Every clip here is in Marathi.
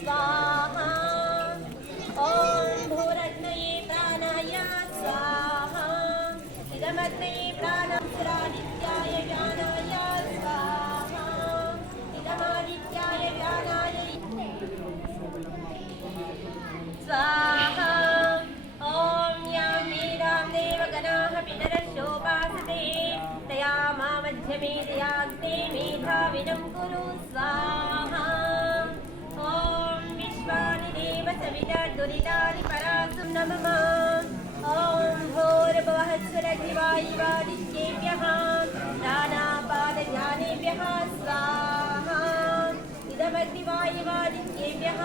स्वाहा ॐ भूरग्नये प्राणाय स्वाहा इदमग्नये प्राणपुरादित्याय ज्ञानाय स्वाहा इदमादित्याय ज्ञानाय स्वाहा ॐ यां वीरां देवगणाः पितरशोपासते तया मामध्यमे दयाग्ने मेधाविनं कुरु स्वाहा ॐ विश्वानि देव सविता दुरितानि परासुं नमः ॐ भूर्भुवः स्वरग्निवायुवादित्येभ्यः प्राणापानध्यानेभ्यः स्वाहा इदमग्निवायुवादित्येभ्यः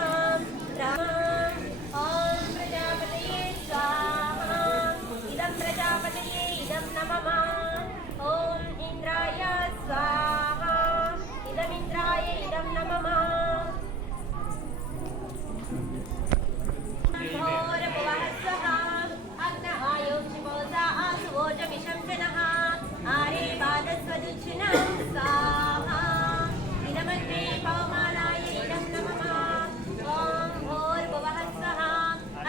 ॐ प्रजापतये स्वाहा इदं प्रजापतये इदं नमः ॐ इन्द्राय स्वाहा इदमिन्द्राय इदं नमः घोरभुवः स्वः अग्न आयोक्षिपोषा आसुवोजमिषं जनः आरे पादस्वदुच्छिनं स्वाहा इदमग्ने पवमानाय इदं नमः ॐ भूर्भुवः स्वः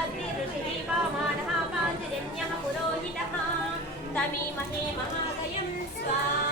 अग्निऋषिः पवमानः पाञ्चजन्यः पुरोहितः तमीमहे महादयं स्वाहा